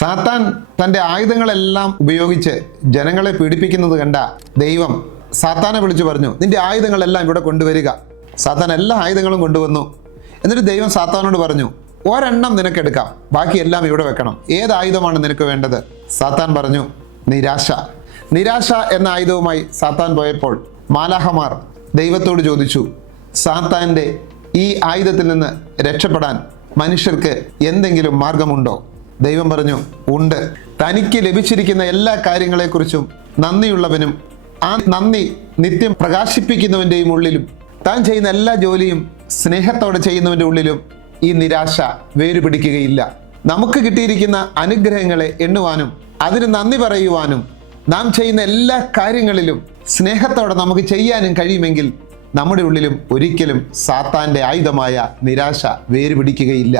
സാത്താൻ തൻ്റെ ആയുധങ്ങളെല്ലാം ഉപയോഗിച്ച് ജനങ്ങളെ പീഡിപ്പിക്കുന്നത് കണ്ട ദൈവം സാത്താനെ വിളിച്ചു പറഞ്ഞു, നിന്റെ ആയുധങ്ങളെല്ലാം ഇവിടെ കൊണ്ടുവരിക. സാത്താൻ എല്ലാ ആയുധങ്ങളും കൊണ്ടുവന്നു. എന്നിട്ട് ദൈവം സാത്താനോട് പറഞ്ഞു, ഒരെണ്ണം നിനക്കെടുക്കാം, ബാക്കിയെല്ലാം ഇവിടെ വെക്കണം. ഏത് ആയുധമാണ് നിനക്ക് വേണ്ടത്? സാത്താൻ പറഞ്ഞു, നിരാശ. നിരാശ എന്ന ആയുധവുമായി സാത്താൻ പോയപ്പോൾ മാലാഹമാർ ദൈവത്തോട് ചോദിച്ചു, സാത്താൻ്റെ ഈ ആയുധത്തിൽ നിന്ന് രക്ഷപ്പെടാൻ മനുഷ്യർക്ക് എന്തെങ്കിലും മാർഗമുണ്ടോ? ദൈവം പറഞ്ഞു, ഉണ്ട്. തനിക്ക് ലഭിച്ചിരിക്കുന്ന എല്ലാ കാര്യങ്ങളെക്കുറിച്ചും നന്ദിയുള്ളവനും ആ നന്ദി നിത്യം പ്രകാശിപ്പിക്കുന്നവൻ്റെയും ഉള്ളിലും താൻ ചെയ്യുന്ന എല്ലാ ജോലിയും സ്നേഹത്തോടെ ചെയ്യുന്നവൻ്റെ ഉള്ളിലും ഈ നിരാശ വേരുപിടിക്കുകയില്ല. നമുക്ക് കിട്ടിയിരിക്കുന്ന അനുഗ്രഹങ്ങളെ എണ്ണുവാനും അതിന് നന്ദി പറയുവാനും നാം ചെയ്യുന്ന എല്ലാ കാര്യങ്ങളിലും സ്നേഹത്തോടെ നമുക്ക് ചെയ്യാനും കഴിയുമെങ്കിൽ നമ്മുടെ ഉള്ളിലും ഒരിക്കലും സാത്താൻ്റെ ആയുധമായ നിരാശ വേരുപിടിക്കുകയില്ല.